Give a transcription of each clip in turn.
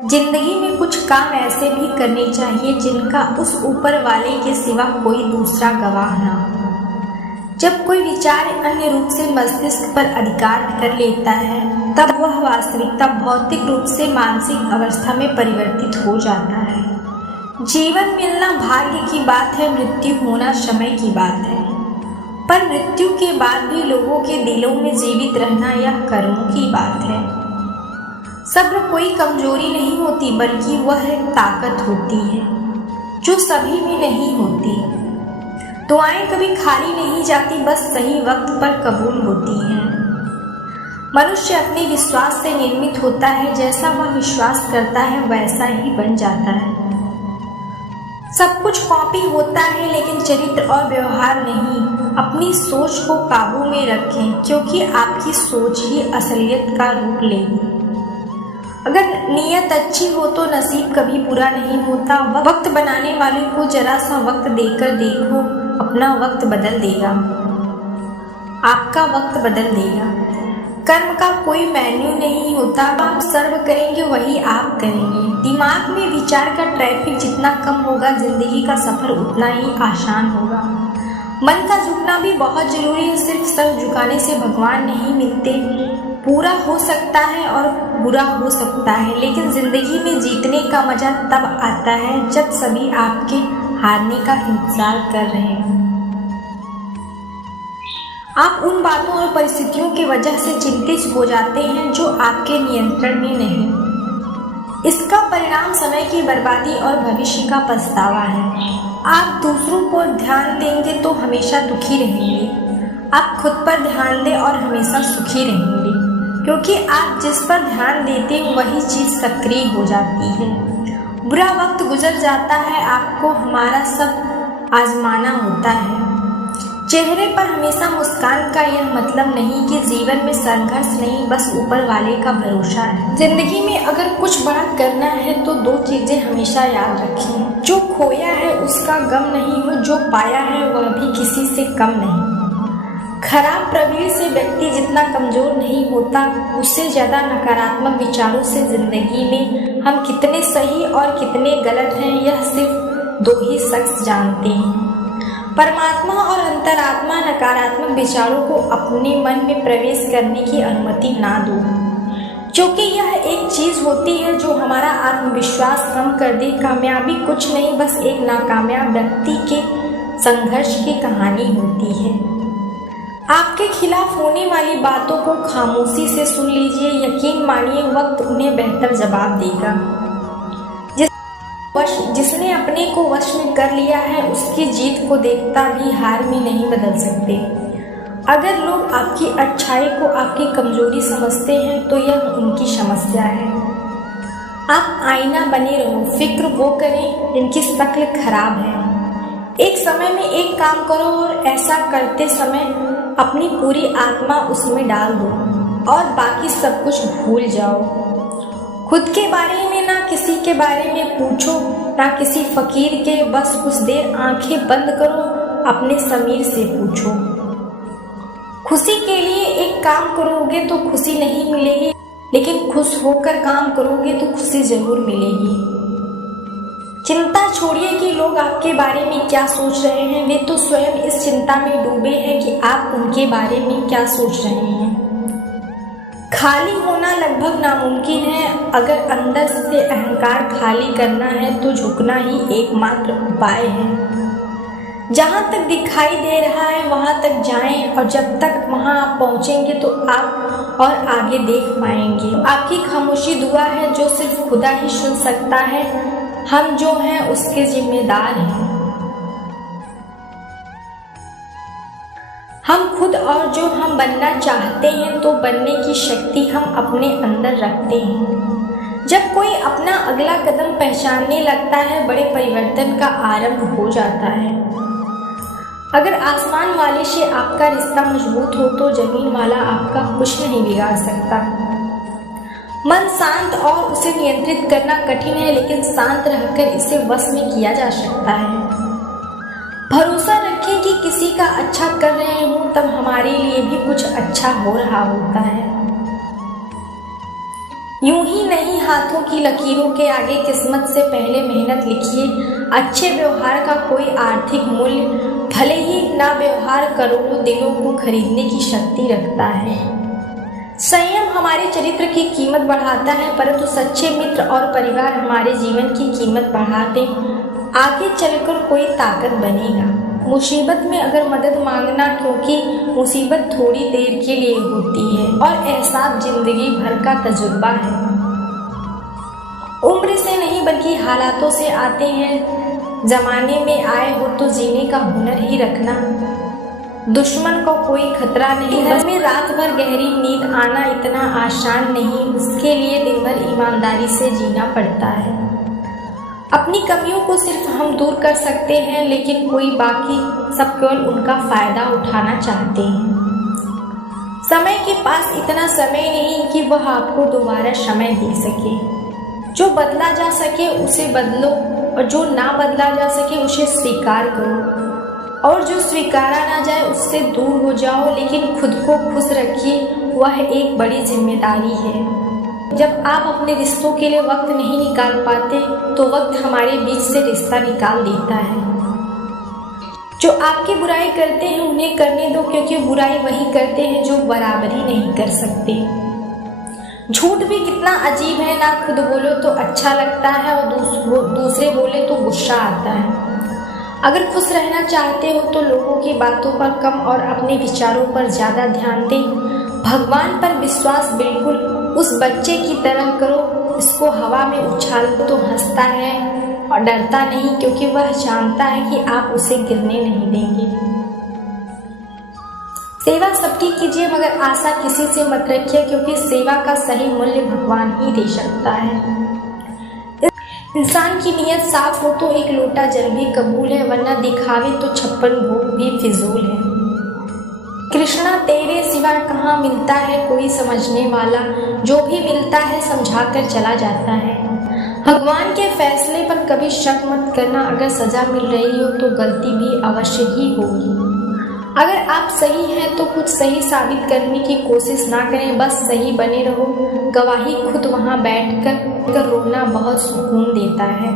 जिंदगी में कुछ काम ऐसे भी करने चाहिए जिनका उस ऊपर वाले के सिवा कोई दूसरा गवाह ना हो। जब कोई विचार अन्य रूप से मस्तिष्क पर अधिकार कर लेता है तब वह वास्तविकता भौतिक रूप से मानसिक अवस्था में परिवर्तित हो जाता है। जीवन मिलना भाग्य की बात है, मृत्यु होना समय की बात है। पर मृत्यु के बाद भी लोगों के दिलों में जीवित रहना यह कर्मों की बात है। सब्र कोई कमजोरी नहीं होती बल्कि वह एक ताकत होती है जो सभी में नहीं होती। दुआएं कभी खाली नहीं जाती, बस सही वक्त पर कबूल होती हैं। मनुष्य अपने विश्वास से निर्मित होता है, जैसा वह विश्वास करता है वैसा ही बन जाता है। सब कुछ कॉपी होता है लेकिन चरित्र और व्यवहार नहीं। अपनी सोच को काबू में रखें क्योंकि आपकी सोच ही असलियत का रूप लेगी। अगर नीयत अच्छी हो तो नसीब कभी बुरा नहीं होता। वक्त बनाने वाले को जरा सा वक्त देकर देखो, अपना वक्त बदल देगा, आपका वक्त बदल देगा। कर्म का कोई मेन्यू नहीं होता, आप सर्व करेंगे वही आप करेंगे। दिमाग में विचार का ट्रैफिक जितना कम होगा जिंदगी का सफर उतना ही आसान होगा। मन का झुकना भी बहुत जरूरी है, सिर्फ सर झुकाने से भगवान नहीं मिलते। पूरा हो सकता है और बुरा हो सकता है, लेकिन जिंदगी में जीतने का मजा तब आता है जब सभी आपके हारने का इंतजार कर रहे हैं। आप उन बातों और परिस्थितियों की वजह से चिंतित हो जाते हैं जो आपके नियंत्रण में नहीं। इसका परिणाम समय की बर्बादी और भविष्य का पछतावा है। आप दूसरों पर ध्यान देंगे तो हमेशा दुखी रहेंगे। आप खुद पर ध्यान दें और हमेशा सुखी रहेंगे, क्योंकि आप जिस पर ध्यान देते हैं वही चीज सक्रिय हो जाती है। बुरा वक्त गुजर जाता है, आपको हमारा सब आजमाना होता है। चेहरे पर हमेशा मुस्कान का यह मतलब नहीं कि जीवन में संघर्ष नहीं, बस ऊपर वाले का भरोसा है। जिंदगी में अगर कुछ बड़ा करना है तो दो चीजें हमेशा याद रखें। जो खोया है उसका गम नहीं हो, जो पाया है वह भी किसी से कम नहीं। खराब प्रवृत्ति से व्यक्ति जितना कमजोर नहीं होता, उससे ज्यादा नकारात्मक विचारों से जिंदगी में हम कितने सही और कितने गलत हैं यह सिर्फ दो ही शख्स जानते हैं, परमात्मा और अंतरात्मा। नकारात्मक विचारों को अपने मन में प्रवेश करने की अनुमति ना दो, क्योंकि यह एक चीज होती है जो हमारा आत्मविश्वास कम कर दे। कामयाबी कुछ नहीं, बस एक नाकामयाब व्यक्ति के संघर्ष की कहानी होती है। आपके खिलाफ होने वाली बातों को खामोशी से सुन लीजिए, यकीन मानिए वक्त उन्हें बेहतर जवाब देगा। जिसने अपने को वश में कर लिया है उसकी जीत को देखता भी हार में नहीं बदल सकते। अगर लोग आपकी अच्छाई को आपकी कमजोरी समझते हैं तो यह उनकी समस्या है। आप आईना बने रहो, फिक्र वो करें जिनकी शक्ल खराब है। एक समय में एक काम करो और ऐसा करते समय अपनी पूरी आत्मा उसमें डाल दो और बाकी सब कुछ भूल जाओ। खुद के बारे में ना किसी के बारे में पूछो, ना किसी फकीर के। बस कुछ देर आंखें बंद करो, अपने समीर से पूछो। खुशी के लिए एक काम करोगे तो खुशी नहीं मिलेगी, लेकिन खुश होकर काम करोगे तो खुशी जरूर मिलेगी। चिंता छोड़िए कि लोग आपके बारे में क्या सोच रहे हैं, वे तो स्वयं इस चिंता में डूबे हैं कि आप उनके बारे में क्या सोच रहे हैं। खाली होना लगभग नामुमकिन है। अगर अंदर से अहंकार खाली करना है तो झुकना ही एकमात्र उपाय है। जहां तक दिखाई दे रहा है वहां तक जाएं, और जब तक वहां आप पहुंचेंगे तो आप और आगे देख पाएंगे। आपकी खामोशी दुआ है जो सिर्फ खुदा ही सुन सकता है। हम जो हैं उसके जिम्मेदार हैं। हम खुद और जो हम बनना चाहते हैं तो बनने की शक्ति हम अपने अंदर रखते हैं। जब कोई अपना अगला कदम पहचानने लगता है बड़े परिवर्तन का आरंभ हो जाता है। अगर आसमान वाले से आपका रिश्ता मजबूत हो तो जमीन वाला आपका कुछ नहीं बिगाड़ सकता। मन शांत और उसे नियंत्रित करना कठिन है, लेकिन शांत रहकर इसे वश में किया जा सकता है। भरोसा रखें कि किसी का अच्छा कर रहे हो तब हमारे लिए भी कुछ अच्छा हो रहा होता है। यूं ही नहीं, हाथों की लकीरों के आगे किस्मत से पहले मेहनत लिखिए। अच्छे व्यवहार का कोई आर्थिक मूल्य भले ही ना व्यवहार करोड़ों दिलों को खरीदने की शक्ति रखता है। संयम हमारे चरित्र की कीमत बढ़ाता है, परंतु सच्चे मित्र और परिवार हमारे जीवन की कीमत बढ़ाते आगे चलकर कोई ताकत बनेगा। मुसीबत में अगर मदद मांगना, क्योंकि मुसीबत थोड़ी देर के लिए होती है और एहसास जिंदगी भर का तजुर्बा है। उम्र से नहीं बल्कि हालातों से आते हैं। जमाने में आए हो तो जीने का हुनर ही रखना। दुश्मन को कोई खतरा नहीं, घर में रात भर गहरी नींद आना इतना आसान नहीं, उसके लिए दिन भर ईमानदारी से जीना पड़ता है। अपनी कमियों को सिर्फ हम दूर कर सकते हैं, लेकिन कोई बाकी सब केवल उनका फायदा उठाना चाहते हैं। समय के पास इतना समय नहीं कि वह आपको दोबारा समय दे सके। जो बदला जा सके उसे बदलो और जो ना बदला जा सके उसे स्वीकार करो, और जो स्वीकारा ना जाए उससे दूर हो जाओ, लेकिन खुद को खुश रखिए, वह एक बड़ी जिम्मेदारी है। जब आप अपने रिश्तों के लिए वक्त नहीं निकाल पाते तो वक्त हमारे बीच से रिश्ता निकाल देता है। जो आपकी बुराई करते हैं उन्हें करने दो, क्योंकि बुराई वही करते हैं जो बराबरी नहीं कर सकते। झूठ भी कितना अजीब है, ना खुद बोलो तो अच्छा लगता है और दूसरे बोले तो गुस्सा आता है। अगर खुश रहना चाहते हो तो लोगों की बातों पर कम और अपने विचारों पर ज़्यादा ध्यान दें। भगवान पर विश्वास बिल्कुल उस बच्चे की तरह करो, इसको हवा में उछाल तो हंसता है और डरता नहीं, क्योंकि वह जानता है कि आप उसे गिरने नहीं देंगे। सेवा सबकी कीजिए, मगर आशा किसी से मत रखिए, क्योंकि सेवा का सही मूल्य भगवान ही दे सकता है। इंसान की नीयत साफ हो तो एक लोटा जल भी कबूल है, वरना दिखावे तो 56 भोग भी फिजूल है। कृष्णा तेरे सिवा कहाँ मिलता है कोई समझने वाला, जो भी मिलता है समझा कर चला जाता है। भगवान के फैसले पर कभी शक मत करना, अगर सजा मिल रही हो तो गलती भी अवश्य ही होगी। अगर आप सही हैं तो कुछ सही साबित करने की कोशिश ना करें, बस सही बने रहो। गवाही खुद वहाँ बैठकर रोना बहुत सुकून देता है।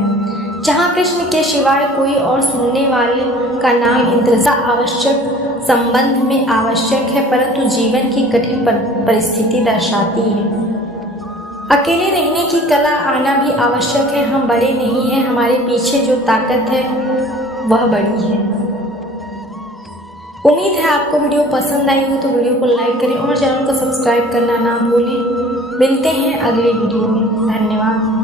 जहाँ कृष्ण के सिवाय कोई और सुनने वाले का नाम इंतजार आवश्यक संबंध में आवश्यक है, परंतु जीवन की कठिन परिस्थिति दर्शाती है। अकेले रहने की कला आना भी आवश्यक है। हम बड़े नहीं हैं, हमारे पीछे जो ताकत है वह बड़ी है। उम्मीद है आपको वीडियो पसंद आई हो तो वीडियो को लाइक करें और चैनल को सब्सक्राइब करना ना भूलें। मिलते हैं अगले वीडियो में। धन्यवाद।